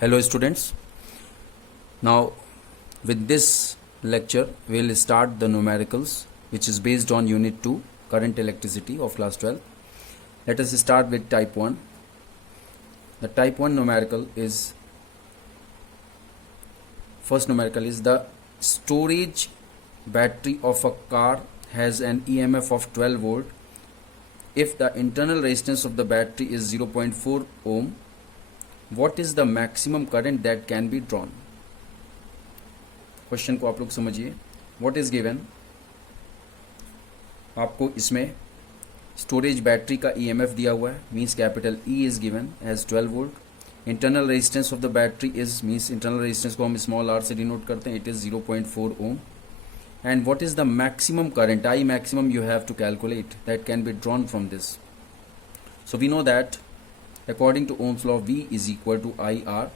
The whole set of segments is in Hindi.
Hello students, now with this lecture we will start the numericals which is based on unit 2 current electricity of class 12. Let us start with type 1. The type 1 numerical is, first numerical is the storage battery of a car has an EMF of 12 volt if the internal resistance of the battery is 0.4 ohm. What is the maximum current that can be drawn? Question को आप लोग समझिए. What is given? आपको इसमें स्टोरेज बैटरी का EMF दिया हुआ है, means capital E is given as 12 volt. Internal resistance of the battery is, means internal resistance को हम स्मॉल r से डिनोट करते हैं, it is 0.4 ohm. And what is the maximum current, I maximum, you have to calculate that can be drawn from this. So we know that according to Ohm's law, V is equal to IR.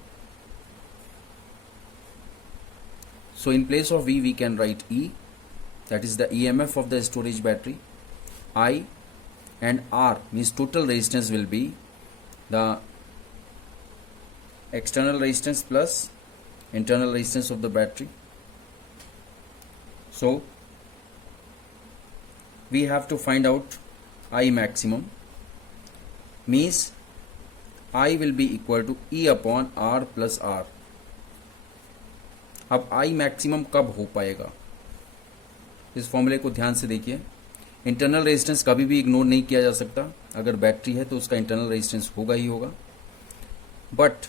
So in place of V we can write E, that is the EMF of the storage battery. I and R means total resistance will be the external resistance plus internal resistance of the battery. So we have to find out I maximum, means I will be equal to E upon R plus R. अब I maximum कब हो पाएगा, इस फॉर्मूले को ध्यान से देखिए. इंटरनल रेजिस्टेंस कभी भी इग्नोर नहीं किया जा सकता. अगर बैटरी है तो उसका इंटरनल रेजिस्टेंस होगा ही होगा. बट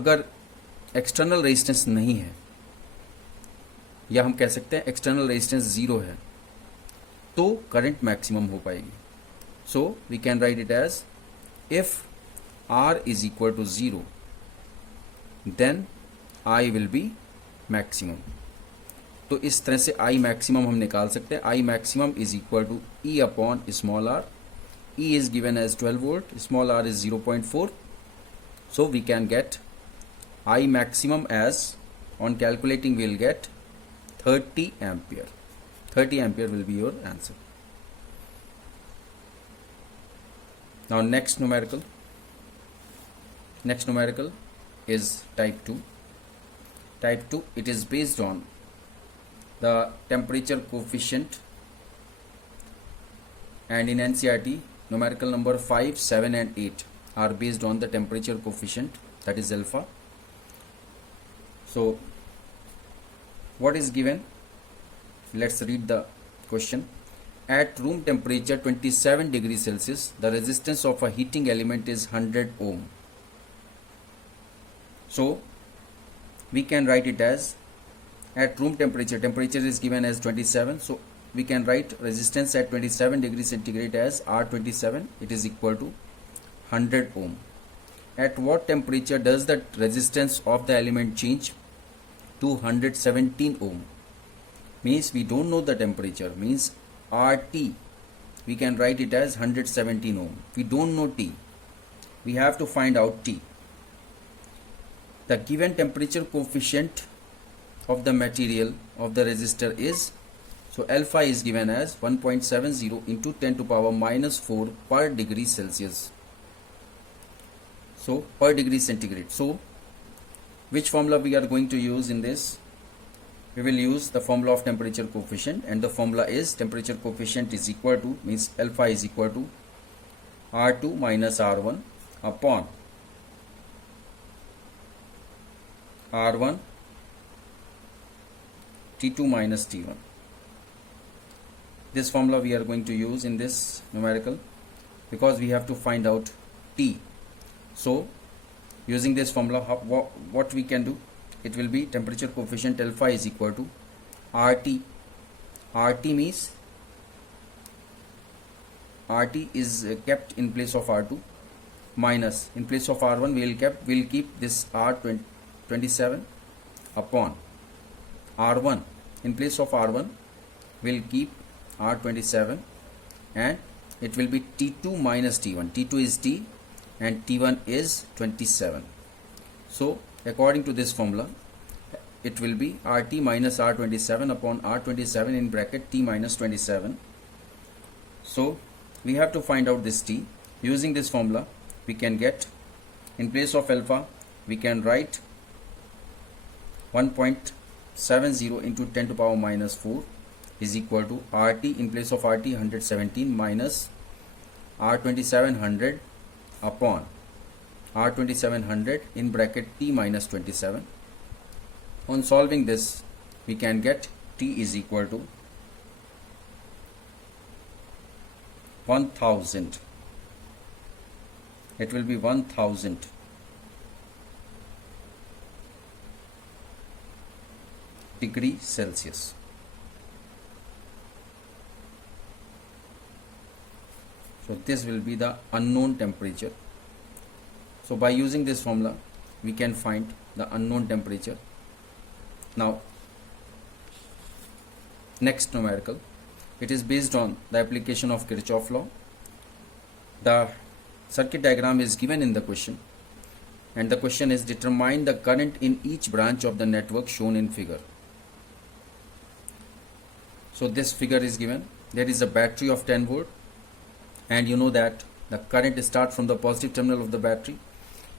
अगर एक्सटर्नल रेजिस्टेंस नहीं है, या हम कह सकते हैं एक्सटर्नल रेजिस्टेंस 0 है, तो करंट मैक्सिमम हो पाएगी. So we can write it as if R is equal to 0, then I will be maximum. तो इस तरह से I maximum हम निकाल सकते हैं. I maximum is equal to E upon small r. E is given as 12 volt, small r is 0.4. So we can get I maximum as, on calculating we will get 30 ampere. 30 ampere will be your answer. Now next numerical. Next numerical is type 2. Type 2, it is based on the temperature coefficient, and in NCERT numerical number 5, 7 and 8 are based on the temperature coefficient, that is alpha. So what is given? Let's read the question. At room temperature 27 degrees Celsius, the resistance of a heating element is 100 ohm. So we can write it as, at room temperature, temperature is given as 27, so we can write resistance at 27 degrees centigrade as R27, it is equal to 100 ohm. At what temperature does the resistance of the element change? To 117 ohm. Means we don't know the temperature, means RT we can write it as 117 ohm. We don't know T, we have to find out T. The given temperature coefficient of the material of the resistor is, so alpha is given as 1.70 into 10 to power minus 4 per degree Celsius. So per degree centigrade. So which formula we are going to use in this? We will use the formula of temperature coefficient, and the formula is temperature coefficient is equal to, means alpha is equal to R2 minus R1 upon R1 T2 minus T1. This formula we are going to use in this numerical because we have to find out T. So using this formula, what we can do, it will be temperature coefficient alpha is equal to RT. RT means RT is kept in place of R2 minus, in place of R1 we will keep this R27 upon R1, in place of R1 we will keep R27, and it will be T2 minus T1. T2 is T and T1 is 27. So according to this formula, it will be RT minus R27 upon R27 in bracket T minus 27. So we have to find out this T. Using this formula, we can get In place of alpha, we can write 1.70 into 10 to power minus 4 is equal to RT, in place of RT 117 minus R2700 upon R2700 in bracket T minus 27. On solving this, we can get T is equal to 1000. It will be 1000 degree Celsius. So this will be the unknown temperature. So by using this formula, we can find the unknown temperature. Now, next numerical, it is based on the application of Kirchhoff law. The circuit diagram is given in the question, and the question is determine the current in each branch of the network shown in figure. So this figure is given. There is a battery of 10 volt, and you know that the current starts from the positive terminal of the battery.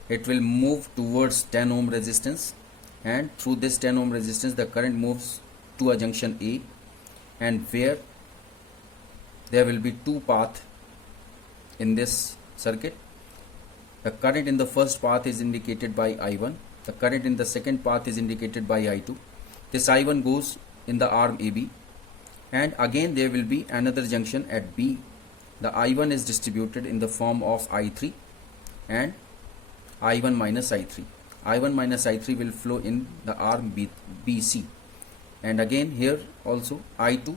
It will move towards 10 ohm resistance, and through this 10 ohm resistance the current moves to a junction A, and where there will be two paths in this circuit. The current in the first path is indicated by I1. The current in the second path is indicated by I2. This I1 goes in the arm AB, and again there will be another junction at B. The I1 is distributed in the form of I3 and I1 minus I3. I1 minus I3 will flow in the arm BC, and again here also I2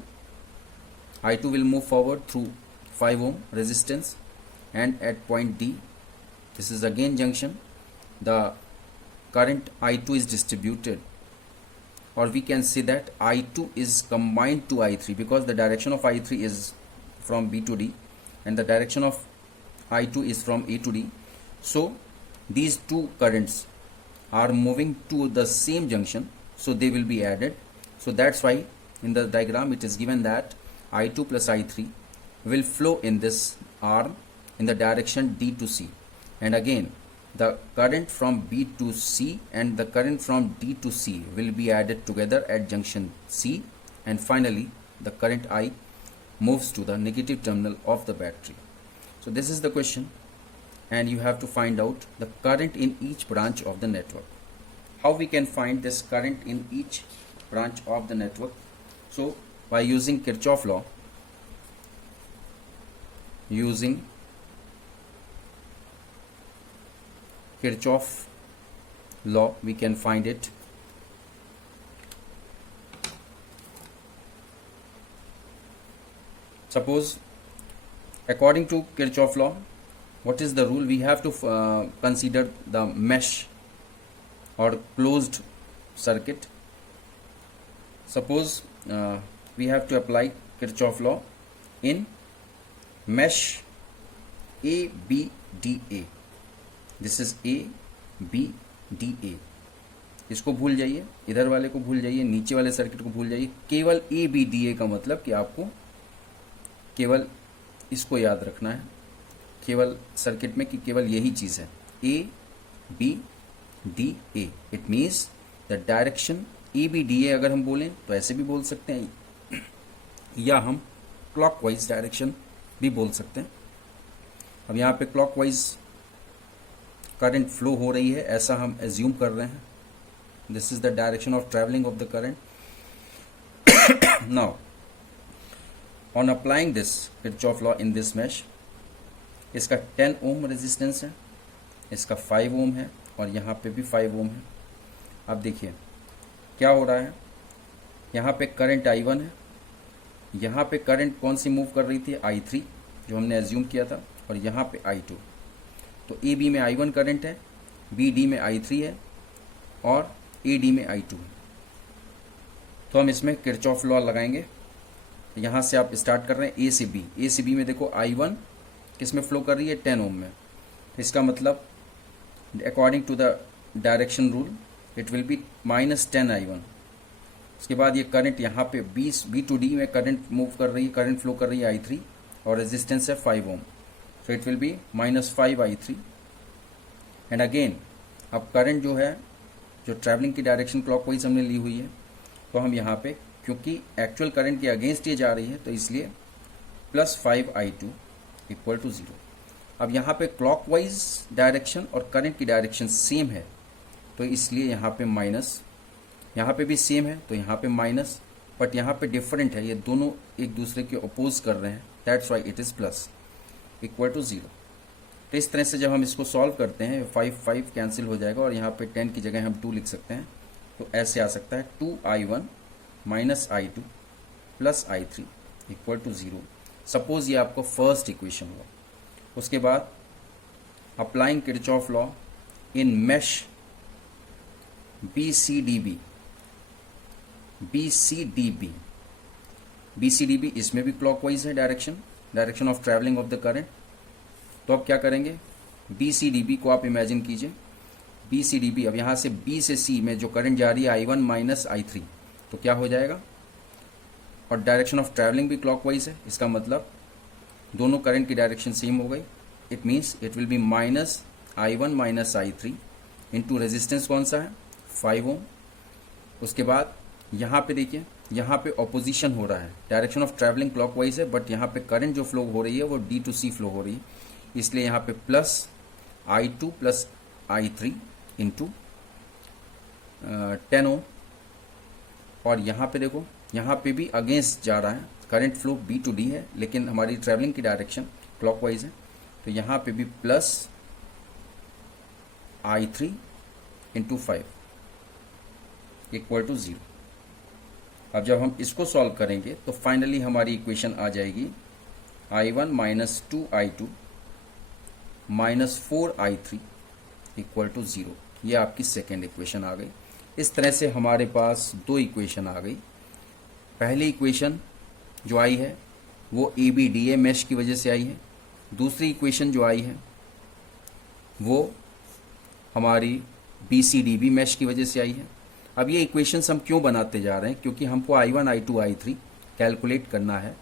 will move forward through 5 ohm resistance, and at point D, this is again junction, the current I2 is distributed, or we can say that I2 is combined to I3, because the direction of I3 is from B to D and the direction of I2 is from A to D. So these two currents are moving to the same junction, so they will be added. So that's why in the diagram it is given that I2 plus I3 will flow in this arm in the direction D to C, and again the current from B to C and the current from D to C will be added together at junction C, and finally the current I moves to the negative terminal of the battery. So this is the question, and you have to find out the current in each branch of the network. How we can find this current in each branch of the network? So by using Kirchhoff law, we can find it. Suppose according to Kirchhoff law, what is the rule? We have to consider the mesh or closed circuit. Suppose we have to apply Kirchhoff law in mesh ABDA. This is ABDA. इसको भूल जाइए, इधर वाले को भूल जाइए, नीचे वाले सर्किट को भूल जाइए, केवल ABDA का मतलब कि आपको केवल इसको याद रखना है, केवल सर्किट में कि केवल यही चीज है, ABDA. It means the direction ABDA. अगर हम बोलें तो ऐसे भी बोल सकते हैं, या हम क्लॉकवाइज डायरेक्शन भी बोल सकते हैं. अब यहाँ पे क्लॉकवाइज करंट फ्लो हो रही है, ऐसा हम एज्यूम कर रहे हैं. This is the direction of travelling of the current. Now on applying this Kirchhoff law in this mesh, इसका 10 ओम रेजिस्टेंस है, इसका 5 ओम है, और यहाँ पे भी 5 ओम है. अब देखिए क्या हो रहा है, यहाँ पे करंट I1 है, यहाँ पे करंट कौन सी मूव कर रही थी, I3 जो हमने एज्यूम किया था, और यहाँ पे I2. तो AB में I1 करंट है, BD में I3 है, और AD में I2 है. तो हम इसमें किरचॉफ लॉ लगाएंगे. यहाँ से आप स्टार्ट कर रहे हैं A से B. A से B में देखो I1 किस में फ्लो कर रही है, 10 ओम में. इसका मतलब according to the direction rule it will be -10 I1. उसके बाद ये करंट यहाँ पे B to D में करंट मूव कर रही है, करंट फ्लो कर रही है I3, और रेजिस्टेंस है 5 ओम. So it will be -5 I3, and again अब करंट जो है, जो ट्रैवलिंग की डायरेक्शन क्लॉकवाइज हमने ली हुई है, तो हम यहाँ पे क्योंकि एक्चुअल करंट के अगेंस्ट ये जा रही है तो इसलिए +5I2 इक्वल टू 0। अब यहाँ पे क्लॉकवाइज डायरेक्शन और करंट की डायरेक्शन सेम है तो इसलिए यहाँ पे माइनस, यहाँ पे भी सेम है तो यहाँ पे माइनस, बट यहाँ पे डिफरेंट है, ये दोनों एक दूसरे के अपोज कर रहे हैं, that's why it is plus equal to 0। तो इस तरह से जब हम इसको सॉल्व करते हैं 5 कैंसिल हो जाएगा और यहाँ पे 10 की जगह हम 2 लिख सकते हैं, तो ऐसे आ सकता है 2I1 minus I2 plus I3 equal to 0। Suppose ये आपको फर्स्ट इक्वेशन हुआ। उसके बाद applying Kirchhoff law in mesh BCDB, इसमें भी क्लॉकवाइज है direction of travelling of the current. तो अब क्या करेंगे, BCDB को आप इमेजिन कीजिए, BCDB अब यहाँ से B से C में जो करंट जा रही है I1 माइनस I3, तो क्या हो जाएगा, और डायरेक्शन ऑफ ट्रैवलिंग भी क्लॉकवाइज है, इसका मतलब दोनों करंट की डायरेक्शन सेम हो गई। It means it will B minus I1 minus I3 into resistance कौन सा है 5 ओम। उसके बाद यहाँ पे देखिए, यहाँ पे ऑपोजिशन हो रहा है, डायरेक्शन ऑफ ट्रैवलिंग क्लॉकवाइज है बट यहाँ पे करंट जो फ्लो हो रही है वो D to C फ्लो हो रही है, इसलिए यहाँ पे plus I2 plus I3 into 10 ओम। और यहाँ पे देखो, यहाँ पे भी अगेंस्ट जा रहा है, current flow B to D है लेकिन हमारी ट्रैवलिंग की डायरेक्शन क्लॉकवाइज है, तो यहाँ पे भी plus I3 into 5 equal to 0। अब जब हम इसको सॉल्व करेंगे तो फाइनली हमारी इक्वेशन आ जाएगी I1 minus 2I2 minus 4I3 equal to 0। ये आपकी सेकेंड इक्वेशन आ गई। इस तरह से हमारे पास दो इक्वेशन आ गई। पहली इक्वेशन जो आई है वो ABDA मैश की वजह से आई है, दूसरी इक्वेशन जो आई है वो हमारी BCDB मैश की वजह से आई है। अब ये इक्वेशंस हम क्यों बनाते जा रहे हैं, क्योंकि हमको I1 I2 I3 कैलकुलेट करना है।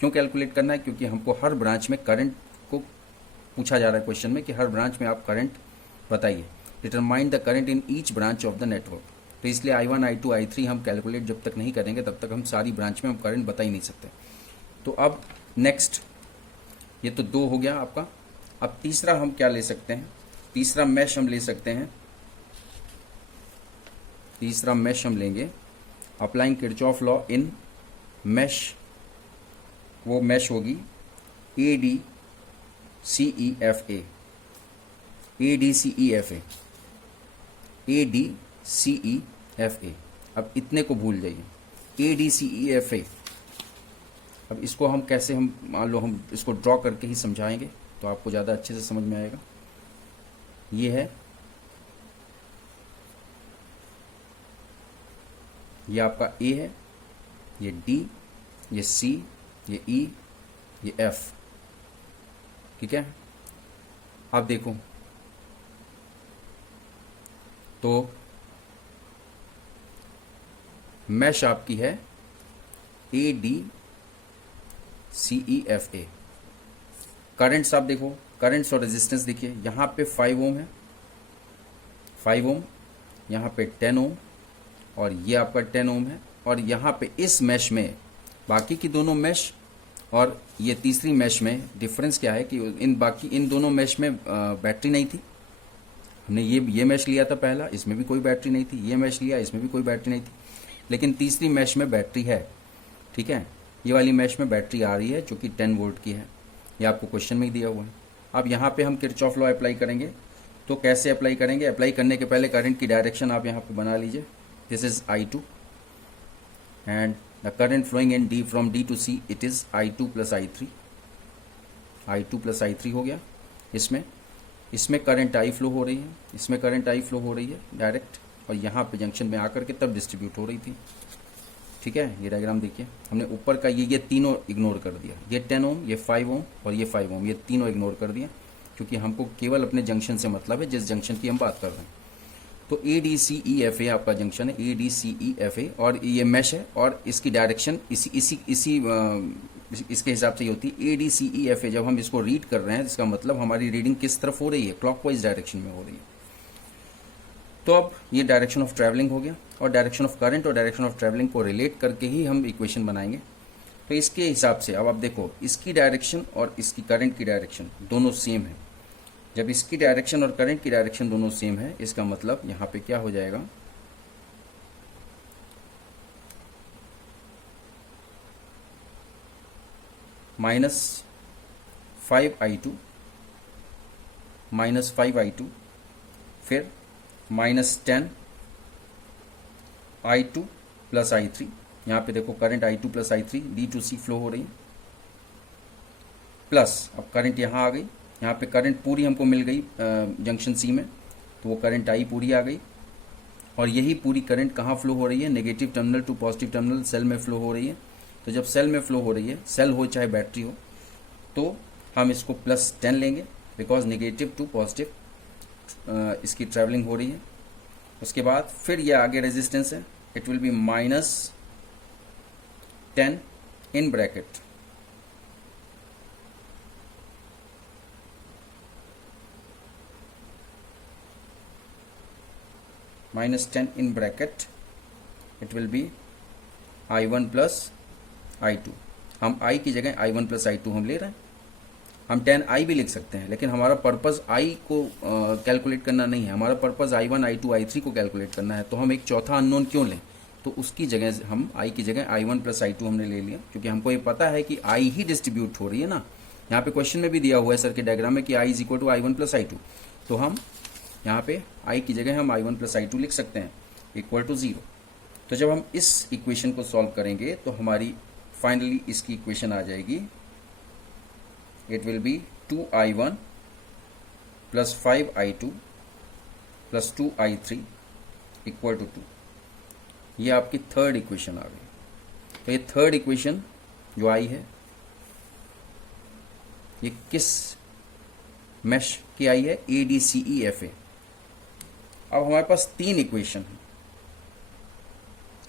क्यों कैलकुलेट करना है, क्योंकि हमको हर ब्रांच में करंट को पूछा जा रहा है क्वेश्चन में कि हर ब्रांच में आप करंट बताइए, determine the current in each branch of the network. तो इसलिए I1 I2 I3 हम कैलकुलेट जब तक नहीं करेंगे तब तक हम सारी ब्रांच में हम करंट बता ही नहीं सकते। तो अब नेक्स्ट, ये तो 2 हो गया आपका। अब तीसरा हम क्या ले सकते हैं, तीसरा मैश हम ले सकते हैं, तीसरा मैश हम लेंगे applying Kirchhoff law in mesh. वो मैश होगी ADCEFA, ADCEFA, ADCEFA। अब इतने को भूल जाइए, ADCEFA। अब इसको हम कैसे, हम मान लो हम इसको ड्रॉ करके ही समझाएंगे तो आपको ज़्यादा अच्छे से समझ में आएगा। ये है, ये आपका A है, ये D, ये C, ये E, ये F, ठीक है। अब देखो तो मैश आपकी है ADCEFA। करंट्स आप देखो, करंट्स और रेजिस्टेंस देखिए, यहाँ पे 5 ओम है, 5 ओम, यहाँ पे 10 ओम और ये आपका 10 ओम है। और यहाँ पे इस मैश में, बाकी की दोनों मैश और ये तीसरी मैश में डिफरेंस क्या है कि इन दोनों मैश में बैटरी नहीं थी। हमने ये मैश लिया था पहला, इसमें भी कोई बैटरी नहीं थी, ये मैश लिया, इसमें भी कोई बैटरी नहीं थी, लेकिन तीसरी मैश में बैटरी है, ठीक है। ये वाली मैश में बैटरी आ रही है जो कि 10 वोल्ट की है, ये आपको क्वेश्चन में ही दिया हुआ है। अब यहाँ पे हम किरचॉफ लॉ अप्लाई करेंगे, तो कैसे अप्लाई करेंगे, अप्लाई करने के पहले करंट की डायरेक्शन आप यहाँ पे बना लीजिए। This is I2 and the current flowing in D from D to C it is I2 plus I3, I2 plus I3 हो गया। इसमें करंट I फ्लो हो रही है, इसमें करंट I फ्लो हो रही है डायरेक्ट, और यहाँ पे जंक्शन में आकर के तब डिस्ट्रीब्यूट हो रही थी, ठीक है। ये डायग्राम देखिए, हमने ऊपर का ये तीनों इग्नोर कर दिया, ये 10 ओम, ये 5 ओम और ये 5 ओम, ये तीनों इग्नोर कर दिया, क्योंकि हमको केवल अपने जंक्शन से मतलब है, जिस जंक्शन की हम बात कर रहे हैं। तो ADCEFA आपका जंक्शन है, ADCEFA, और ये मैश है और इसकी डायरेक्शन इसी इसके हिसाब से ये होती है ADCEFA। जब हम इसको रीड कर रहे हैं इसका मतलब हमारी रीडिंग किस तरफ हो रही है, क्लॉकवाइज डायरेक्शन में हो रही है। तो अब ये डायरेक्शन ऑफ ट्रैवलिंग हो गया, और डायरेक्शन ऑफ करंट और डायरेक्शन ऑफ ट्रैवलिंग को रिलेट करके ही हम इक्वेशन बनाएंगे। तो इसके हिसाब से अब आप देखो, इसकी डायरेक्शन और इसकी करंट की डायरेक्शन दोनों सेम है। जब इसकी डायरेक्शन और करंट की डायरेक्शन दोनों सेम है, इसका मतलब यहाँ पे क्या हो जाएगा, -5I2 -5I2 फिर -10I2 प्लस I3। यहाँ पे देखो current I2 plus I3 D2C flow हो रही है, प्लस अब करंट यहाँ आ गई, यहाँ पे करंट पूरी हमको मिल गई जंक्शन C में, तो वो करंट I पूरी आ गई। और यही पूरी करंट कहाँ फ्लो हो रही है, negative terminal to positive terminal cell में फ्लो हो रही है। तो जब सेल में फ्लो हो रही है, सेल हो चाहे बैटरी हो, तो हम इसको +10 लेंगे, बिकॉज नेगेटिव टू पॉजिटिव इसकी ट्रैवलिंग हो रही है। उसके बाद फिर ये आगे रेजिस्टेंस है, it will be -10 in bracket -10 in bracket, it will be I1 plus I2। हम I की जगह I1 plus I2 हम ले रहे हैं। हम 10I भी लिख सकते हैं, लेकिन हमारा पर्पस I को कैलकुलेट करना नहीं है, हमारा पर्पस I1 I2 I3 को कैलकुलेट करना है। तो हम एक चौथा अननोन क्यों लें, तो उसकी जगह हम I की जगह I1 plus I2 हमने ले लिया, क्योंकि हमको ये पता है कि I ही डिस्ट्रीब्यूट हो रही है ना। यहाँ पे क्वेश्चन में भी दिया हुआ है सर्किट डायग्राम में कि I is equal to I1 plus I2। तो हम यहाँ पे I की जगह हम I1 plus I2 लिख सकते हैं इक्वल टू 0। तो जब हम इस इक्वेशन को सॉल्व करेंगे तो हमारी फाइनली इसकी इक्वेशन आ जाएगी, it will be 2I1 plus 5I2 plus 2I3 equal to 2। ये आपकी थर्ड इक्वेशन आ गई। तो ये थर्ड इक्वेशन जो आई है, ये किस मैश की आई है, ADCEFA। अब हमारे पास 3 इक्वेशन है,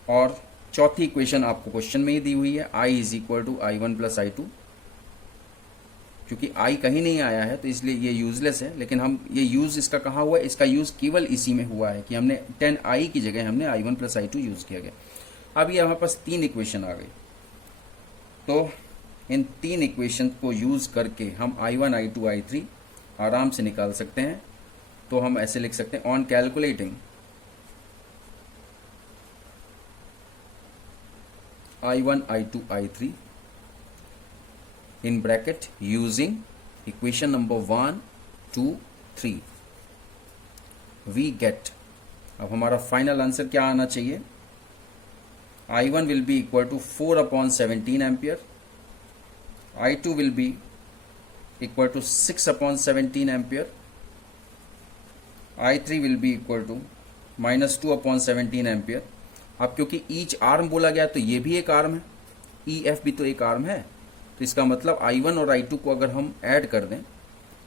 और चौथी इक्वेशन आपको क्वेश्चन में ही दी हुई है, I is equal to I1 plus I2। क्योंकि I कहीं नहीं आया है तो इसलिए ये यूजलेस है, लेकिन हम ये यूज इसका कहाँ हुआ है, इसका यूज केवल इसी में हुआ है कि हमने 10I की जगह हमने I1 प्लस I2 यूज किया गया। अब ये हमारे पास 3 इक्वेशन आ गई। तो इन 3 इक्वेशन को यूज करके हम I1 I2 I3 आराम से निकाल सकते हैं। तो हम ऐसे लिख सकते हैं, on calculating I1 I2 I3 in bracket using equation number 1 2 3 we get। अब हमारा फाइनल आंसर क्या आना चाहिए, I1 will be equal to 4/17 ampere, I2 will be equal to 6/17 ampere, I3 will be equal to -2/17 ampere. अब क्योंकि ईच आर्म बोला गया तो ये भी एक आर्म है, EF भी तो एक आर्म है, तो इसका मतलब I1 और I2 को अगर हम ऐड कर दें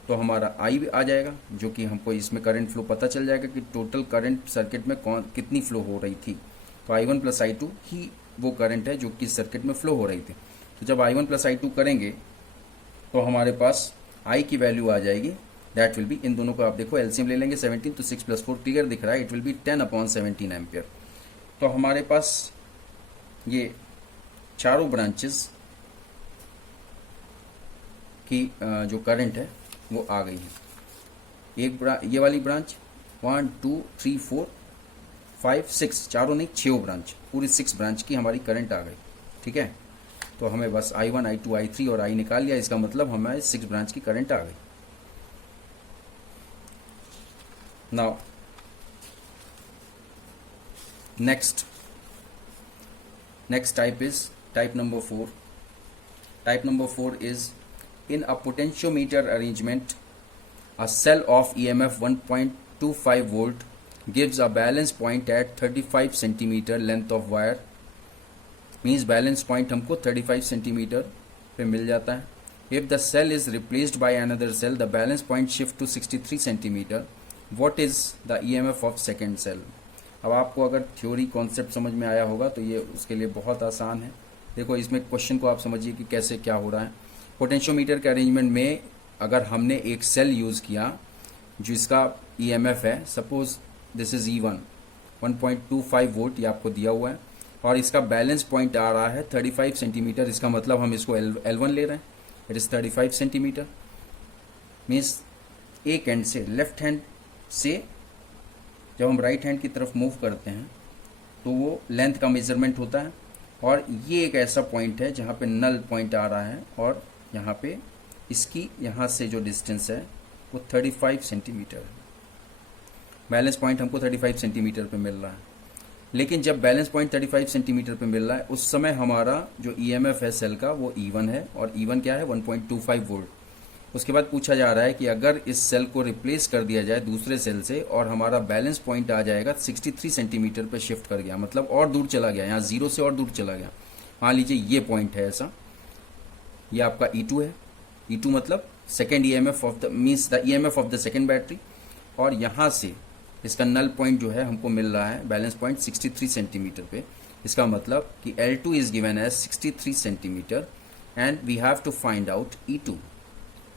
तो हमारा I भी आ जाएगा, जो कि हमको इसमें करंट फ्लो पता चल जाएगा कि टोटल करंट सर्किट में कितनी फ्लो हो रही थी। तो I1 प्लस I2 ही वो करंट है जो कि सर्किट में फ्लो हो रही थी। तो जब I1 प्लस I2 करेंगे तो हमारे पास I की वैल्यू आ जाएगी, दैट विल बी, इन दोनों को आप देखो एलसीएम ले लेंगे 17, तो 6 + 4 क्लियर दिख रहा है, इट विल बी 10/17 एम्पियर। तो हमारे पास ये चारों ब्रांचेस की जो करंट है वो आ गई है। ये वाली ब्रांच 1 2 3 4 5 6, चारों नहीं 6 ब्रांच, पूरी 6 ब्रांच की हमारी करंट आ गई। ठीक है, तो हमें बस I1 I2 I3 और I निकाल लिया, इसका मतलब हमारे 6 ब्रांच की करंट आ गई। Now next type is type number 4। type number 4 is in a potentiometer arrangement a cell of EMF 1.25 volt gives a balance point at 35 centimeter length of wire, means balance point हमको 35 centimeter पे मिल जाता है। if the cell is replaced by another cell the balance point shift to 63 centimeter, what is the EMF of second cell। अब आपको अगर थ्योरी कॉन्सेप्ट समझ में आया होगा तो ये उसके लिए बहुत आसान है, देखो इसमें क्वेश्चन को आप समझिए कि कैसे क्या हो रहा है। पोटेंशियोमीटर के अरेंजमेंट में अगर हमने एक सेल यूज़ किया जिसका ईएमएफ है, suppose this is E1 1.25 volt, ये आपको दिया हुआ है, और इसका बैलेंस पॉइंट आ रहा है 35 सेंटीमीटर। इसका मतलब हम इसको L1 ले रहे हैं, इट इज़ 35 सेंटीमीटर। मीन्स एक एंड से, लेफ्ट हैंड से जब हम राइट हैंड की तरफ मूव करते हैं तो वो लेंथ का मेजरमेंट होता है, और ये एक ऐसा पॉइंट है जहाँ पे नल पॉइंट आ रहा है, और यहाँ पे इसकी यहाँ से जो डिस्टेंस है वो 35 सेंटीमीटर है। बैलेंस पॉइंट हमको 35 सेंटीमीटर पे मिल रहा है, लेकिन जब बैलेंस पॉइंट 35 सेंटीमीटर पे मिल रहा है उस समय हमारा जो ईएमएफ है सेल का वो E1 है, और E1 क्या है 1.25 वोल्ट। उसके बाद पूछा जा रहा है कि अगर इस सेल को रिप्लेस कर दिया जाए दूसरे सेल से और हमारा बैलेंस पॉइंट आ जाएगा 63 सेंटीमीटर पे शिफ्ट कर गया, मतलब और दूर चला गया, यहाँ 0 से और दूर चला गया। मान लीजिए ये पॉइंट है ऐसा, ये आपका E2 है। E2 मतलब second EMF of the means the EMF of the second battery, और यहाँ से इसका नल पॉइंट जो है हमको मिल रहा है बैलेंस पॉइंट 63 सेंटीमीटर पे। इसका मतलब कि L2 is given as 63 centimetre and we have to find out E2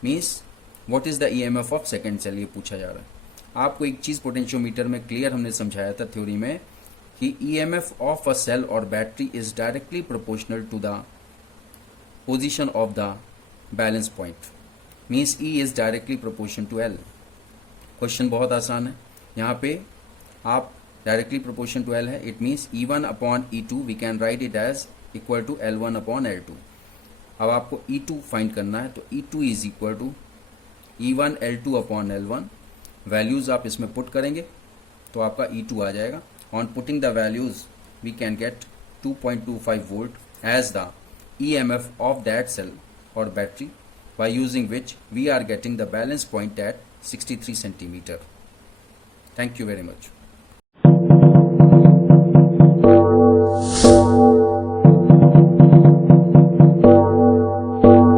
means what is the EMF of second cell, ये पूछा जा रहा है। आपको एक चीज पोटेंशियोमीटर में क्लियर हमने समझाया था थ्योरी में कि ईएमएफ ऑफ अ सेल और battery is directly proportional to the position of the balance point, means E is directly proportion to L। क्वेश्चन बहुत आसान है, यहाँ पे आप डायरेक्टली प्रोपोर्शन टू L है, it means E1 upon E2 we can write it as equal to L1 upon L2। अब आपको E2 फाइंड करना है, तो E2 is equal to E1 L2 upon L1। Values आप इसमें पुट करेंगे तो आपका E2 आ जाएगा। On putting the values we can get 2.25 volt as the EMF of that cell और battery, by using which we are getting the balance point at 63 centimeter. Thank you very much.